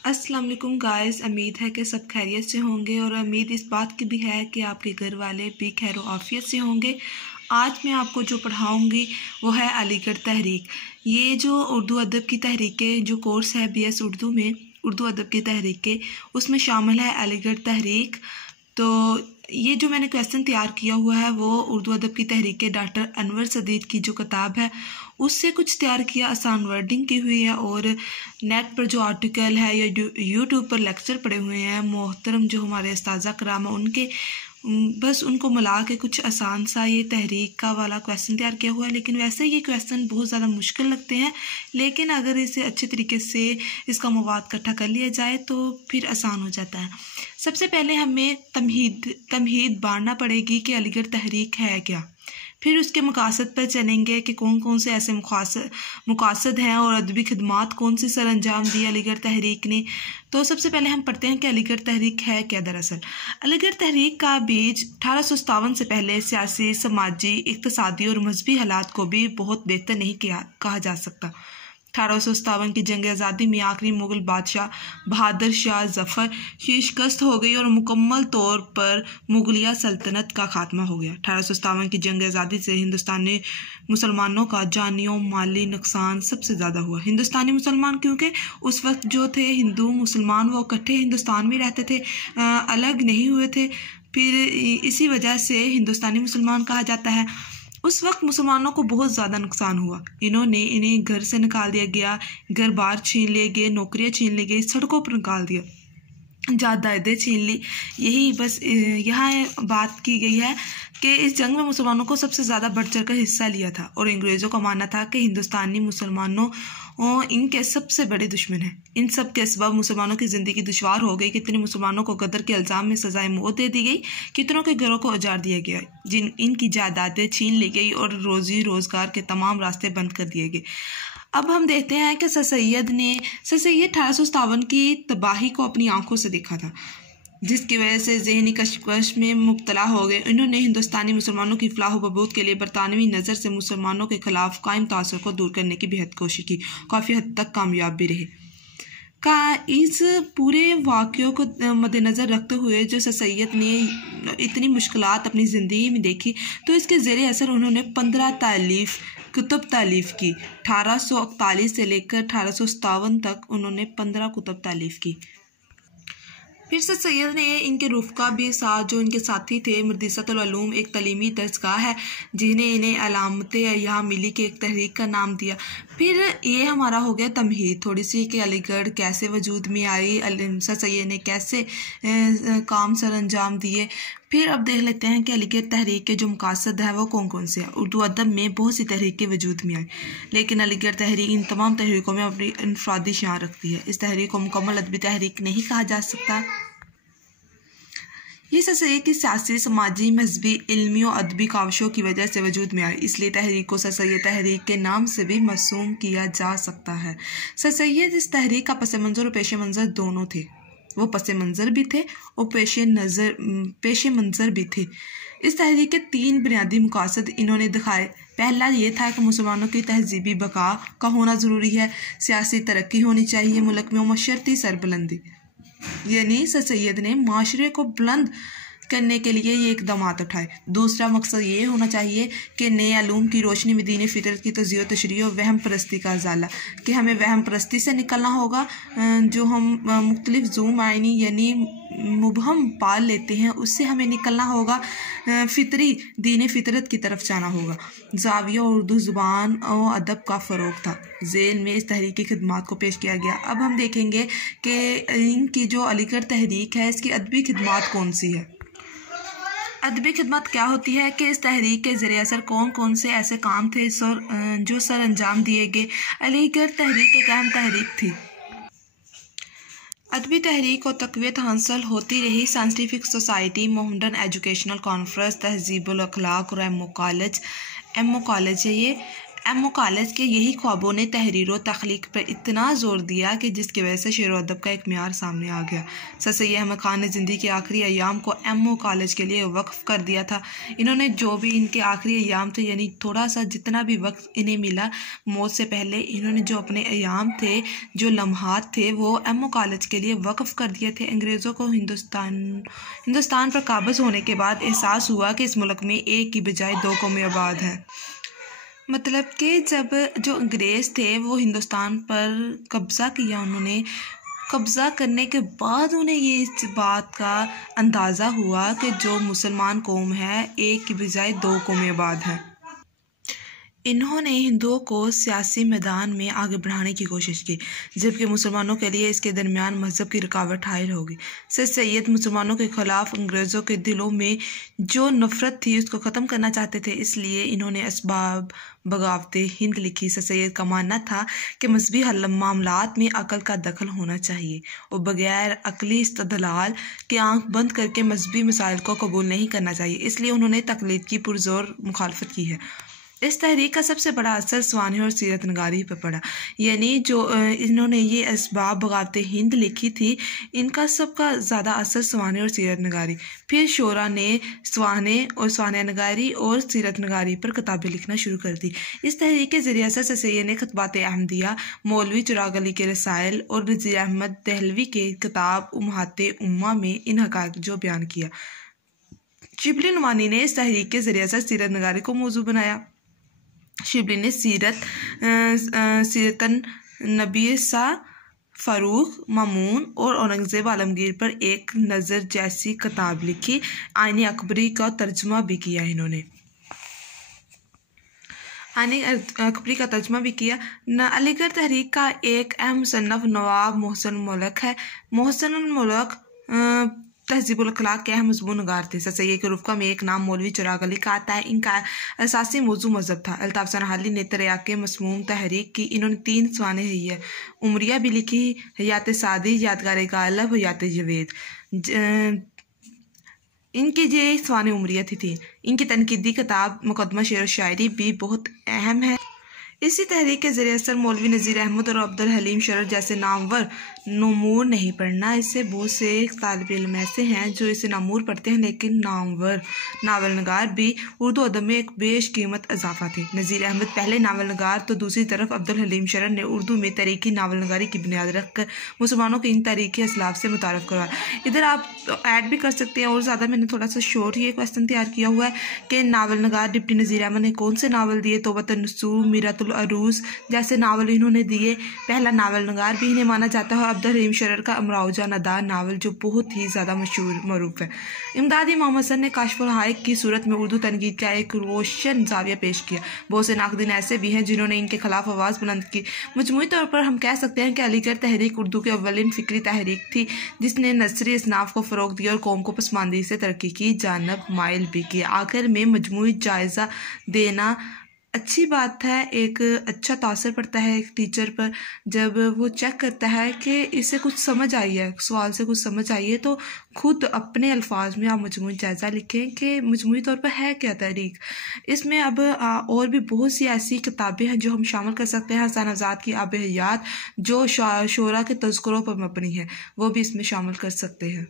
अस्सलाम वालेकुम गाइस, उम्मीद है कि सब खैरियत से होंगे और उम्मीद इस बात की भी है कि आपके घर वाले भी खैर आफियत से होंगे। आज मैं आपको जो पढ़ाऊंगी वो है अलीगढ़ तहरीक। ये जो उर्दू अदब की तहरीकें जो कोर्स है BS उर्दू में उर्दू अदब की तहरीकें, उसमें शामिल है अलीगढ़ तहरीक। तो ये जो मैंने क्वेश्चन तैयार किया हुआ है वो उर्दू अदब की तहरीकें डॉक्टर अनवर सदीद की जो किताब है उससे कुछ तैयार किया, आसान वर्डिंग की हुई है। और नेट पर जो आर्टिकल है या यूट्यूब पर लेक्चर पड़े हुए हैं मोहतरम जो हमारे उस्ताज़ा कराम है उनके, बस उनको मिला के कुछ आसान सा ये तहरीक का वाला क्वेश्चन तैयार किया हुआ है। लेकिन वैसे ये क्वेश्चन बहुत ज़्यादा मुश्किल लगते हैं, लेकिन अगर इसे अच्छे तरीके से इसका मवाद इकट्ठा कर लिया जाए तो फिर आसान हो जाता है। सबसे पहले हमें तमहीद बांटना पड़ेगी कि अलीगढ़ तहरीक है क्या। फिर उसके मकासद पर चलेंगे कि कौन कौन से ऐसे मकासद हैं और अदबी खिदमात कौन सी सर अंजाम दी अलीगढ़ तहरीक ने। तो सबसे पहले हम पढ़ते हैं कि अलीगढ़ तहरीक है क्या। दरअसल अलीगढ़ तहरीक का बीज 1857 से पहले सियासी, समाजी, इक़्तिसादी और मजहबी हालात को भी बहुत बेहतर नहीं कहा जा सकता। 1857 की जंग आज़ादी में आखिरी मुग़ल बादशाह बहादुर शाह ज़फ़र की शिकस्त हो गई और मुकम्मल तौर पर मुग़लिया सल्तनत का खात्मा हो गया। 1857 की जंग आज़ादी से हिंदुस्तानी मुसलमानों का जानी और माली नुकसान सबसे ज़्यादा हुआ। हिंदुस्तानी मुसलमान क्योंकि उस वक्त जो थे हिंदू मुसलमान वो इकट्ठे हिंदुस्तान में रहते थे, अलग नहीं हुए थे। फिर इसी वजह से हिंदुस्तानी मुसलमान कहा जाता है। उस वक्त मुसलमानों को बहुत ज़्यादा नुकसान हुआ। इन्हें घर से निकाल दिया गया, घर बार छीन लिए गए, नौकरियां छीन ली गई, सड़कों पर निकाल दिया, जायदादें छीन ली। यही बस यहाँ बात की गई है कि इस जंग में मुसलमानों को सबसे ज़्यादा बढ़ चढ़ कर हिस्सा लिया था और अंग्रेज़ों का मानना था कि हिंदुस्तानी मुसलमानों इनके सबसे बड़े दुश्मन हैं। इन सब के सबब मुसलमानों की ज़िंदगी दुश्वार हो गई। कितने मुसलमानों को गदर के इल्ज़ाम में सज़ाए मौत दे दी गई, कितनों के घरों को उजाड़ दिया गया, इनकी जायदादें छीन ली गई और रोज़ी रोज़गार के तमाम रास्ते बंद कर दिए गए। अब हम देखते हैं कि सर सैयद 1857 की तबाही को अपनी आंखों से देखा था, जिसकी वजह से ज़हनी कश्मकश में मुब्तला हो गए। इन्होंने हिंदुस्तानी मुसलमानों की फलाह व बहबूद के लिए बरतानवी नज़र से मुसलमानों के ख़िलाफ़ कायम तासुर को दूर करने की बेहद कोशिश की, काफ़ी हद तक कामयाब भी रहे। इस पूरे वाक़े को मद्देनज़र रखते हुए जो सर सैयद ने इतनी मुश्किलात अपनी ज़िंदगी में देखी तो इसके ज़ेरे असर उन्होंने 15 कुतुब तालीफ़ की। 1841 से लेकर 1857 तक उन्होंने 15 कुतुब तालीफ़ की। फिर सर सैयद ने इनके रुफ़का भी साथ जो इनके साथी थे, मदरसतुल उलूम एक तलीमी दर्सगाह है जिन्हें इन्हें अलामते यहाँ मिली के एक तहरीक का नाम दिया। फिर ये हमारा हो गया तमहीद थोड़ी सी कि अलीगढ़ कैसे वजूद में आई, सर सैयद ने कैसे काम सर अंजाम दिए। फिर अब देख लेते हैं कि अलीगढ़ तहरीक के जो मकासद है वो कौन कौन से हैं। उर्दू अदब में बहुत सी तहरीकें वजूद में आई, लेकिन अलीगढ़ तहरीक इन तमाम तहरीकों में अपनी इनफरादी शान रखती है। इस तहरीक को मुकम्मल अदबी तहरीक नहीं कहा जा सकता। ये सर सैयद की सियासी, समाजी, मजहबी, इल्मी और अदबी काविशों की वजह से वजूद में आई, इसलिए तहरीक को सर सैयद तहरीक के नाम से भी मरसूम किया जा सकता है। सर सैयद इस तहरीक का पस मंज़र और पेश मंज़र दोनों थे। वो पस मंज़र भी थे और पेश मंज़र भी थे। इस तहरीक के 3 बुनियादी मकासद इन्होंने दिखाए। पहला ये था कि मुसलमानों की तहजीबी बका का होना ज़रूरी है, सियासी तरक्की होनी चाहिए मुल्क में, और मशरती सरबुलंदी, यानी सर सैयद ने माशरे को बुलंद करने के लिए ये इक़दामात उठाए। दूसरा मकसद ये होना चाहिए कि नए अलूम की रोशनी में दीन फितरत की तज़य्युर तशरीह और वहम परस्ती का अज़ाला, कि हमें वहम परस्ती से निकलना होगा। जो हम मुख्तलिफ ज़ूम आइनी यानी मुबहम पाल लेते हैं उससे हमें निकलना होगा, फितरी दीन फितरत की तरफ जाना होगा। ज़ाविया और उर्दू ज़ुबान और अदब का फ़रोग़ था। ज़ेल में इस तहरीक की खिदमात को पेश किया गया। अब हम देखेंगे कि इनकी जो अलीगढ़ तहरीक है इसकी अदबी खिदमात कौन सी है। अदबी खिदमत क्या होती है कि इस तहरीक के ज़रिए असर कौन कौन से ऐसे काम थे जो सर अंजाम दिए गए। अलीगढ़ तहरीक एक अहम तहरीक थी। अदबी तहरीक और तक़वियत हासिल होती रही। Scientific society, modern educational conference, Tahzeebul Akhlaq और एमओ कॉलेज है ये। एमओ कॉलेज के यही ख्वाबों ने तहरीर व तख्लीक पर इतना ज़ोर दिया कि जिसकी वजह से शेर व अदब का एक मियार सामने आ गया। सर सैयद अहमद ख़ान ने ज़िंदगी के आखिरी अयाम को एमओ कॉलेज के लिए वक्फ़ कर दिया था। इन्होंने जो भी इनके आखिरी अयाम थे, यानी थोड़ा सा जितना भी वक्त इन्हें मिला मौत से पहले, इन्होंने जो अपने अयाम थे, जो लम्हात थे, वो एमओ कॉलेज के लिए वक्फ़ कर दिए थे। अंग्रेज़ों को हिंदुस्तान पर काबज़ होने के बाद एहसास हुआ कि इस मुल्क में एक की बजाय दो कौमें आबाद हैं। मतलब कि जब जो अंग्रेज़ थे वो हिंदुस्तान पर कब्ज़ा किया, उन्होंने कब्ज़ा करने के बाद उन्हें ये इस बात का अंदाज़ा हुआ कि जो मुसलमान कौम है एक की बजाय दो कौमें आबाद हैं। इन्होंने हिंदुओं को सियासी मैदान में आगे बढ़ाने की कोशिश की, जबकि मुसलमानों के लिए इसके दरमियान मज़हब की रुकावट हायल होगी। सर सैयद मुसलमानों के ख़िलाफ़ अंग्रेज़ों के दिलों में जो नफ़रत थी उसको ख़त्म करना चाहते थे, इसलिए इन्होंने असबाब बगावते हिंद लिखी। सर सैयद का मानना था कि मजहबी मामलात में अक़ल का दखल होना चाहिए और बग़ैर अक़ली इस्तदलाल के आँख बंद करके मजहबी मसाइल को कबूल नहीं करना चाहिए, इसलिए उन्होंने तक़लीद की पुरज़ोर मुखालफत की है। इस तहरीक का सबसे बड़ा असर स्वानी और सीरत नगारी पर पड़ा, यानी जो इन्होंने ये असबाब बगावते हिंद लिखी थी, इनका सबका ज़्यादा असर स्वानी और सीरत नगारी। फिर शोरा ने स्वाने नगारी और सीरत नगारी पर किताबें लिखना शुरू कर दी। इस तहरीक के ज़रिए सर सैयद ने खतबात अहमदिया, मौलवी चिराग अली के रसाइल और नज़ीर अहमद दहलवी के किताब उम्महाते उम्मा में इन हक़ाइक़ जो बयान किया। शिबली नुमानी ने इस तहरीक के ज़रिए से सीरत नगारी को मौजू बनाया। शिबली ने सीरतन नबी सा फ़ारूक मामून और औरंगज़ेब आलमगीर पर एक नज़र जैसी किताब लिखी। आईने अकबरी का तर्जुमा भी किया इन्होंने। आईने अकबरी का तर्जुमा भी किया। अलीगढ़ तहरीक का एक अहम मुसन्नफ़ नवाब मोहसिन मुल्क है। मोहसिन मुल्क तहज़ीबुल अख़लाक़ के अहम मज़मून नगार थे। सर सैयद के रुफ़क़ा में एक नाम मौलवी चिराग अली का आता है। इनका असासी मौजू मज़हब था। अल्ताफ़ सनाहाली ने तरयाक़ मसमूम तहरीक की। इन्होंने 3 स्वाने हय्या उमरिया भी लिखी, हयात सादी, यादगार गालिब, हयात जवेद। इनकी ये स्वाने उमरिया थी। इनकी तनकीदी किताब मुक़द्दमा शेर व शायरी भी बहुत अहम है। इसी तहरीक के ज़रिए सर मौलवी नज़ीर अहमद और अब्दुल हलीम शरर जैसे नामवर नमूर नहीं पढ़ना। इससे बहुत से तालिब इल्म ऐसे हैं जो इसे नामूर पढ़ते हैं, लेकिन नामवर नावल नगार भी उर्दू अदब में एक बेशकीमत इजाफा थे। नज़ीर अहमद पहले नावल नगार, तो दूसरी तरफ अब्दुल हलीम शरर ने उर्दू में तरीक़ी नावल नगारी की बुनियाद रखकर मुसलमानों के इन तरीक़ी असलाफ से मुतारफ़ करवाया। इधर आप ऐड भी कर सकते हैं और ज़्यादा मैंने थोड़ा सा शॉर्ट ही एक क्वेश्चन तैयार किया हुआ है कि नावल नगार डिप्टी नज़ीर अहमद ने कौन से नावल दिए। तौबतुन नसूह, मीरातुल अरूस जैसे नावल इन्होंने दिए। पहला नावल नगार भी इन्हें माना जाता है। अब्दुल हलीम शरर का अमराउजा नदार नावल जो बहुत ही ज़्यादा मशहूर मरूफ है। इमदादी इमाम हसन ने काशिफुल हाइक की सूरत में उर्दू तनकीद का एक रोशन जाविया पेश किया। बहुत से नाक़दीन ऐसे भी हैं जिन्होंने इनके खिलाफ आवाज़ बुलंद की। मजमूई तौर पर हम कह सकते हैं कि अलीगढ़ तहरीक उर्दू के अव्वलिन फ़िक्री तहरीक थी, जिसने नसरी इसनाफ को फ़रोग़ दिया और कौम को पसमानदी से तरक्की की जानब माइल भी किया। आखिर में मजमूई जायज़ा देना अच्छी बात है। एक अच्छा तासर पड़ता है एक टीचर पर जब वो चेक करता है कि इसे कुछ समझ आई है, सवाल से कुछ समझ आई है, तो खुद अपने अल्फाज में आप मजमूई जायज़ा लिखें कि मजमूई तौर पर है क्या तहरीक। इसमें अब और भी बहुत सी ऐसी किताबें हैं जो हम शामिल कर सकते हैं। हसन आज़ाद की आब हयात जो शोरा के तज़किरों पर मबनी है, वो भी इसमें शामिल कर सकते हैं।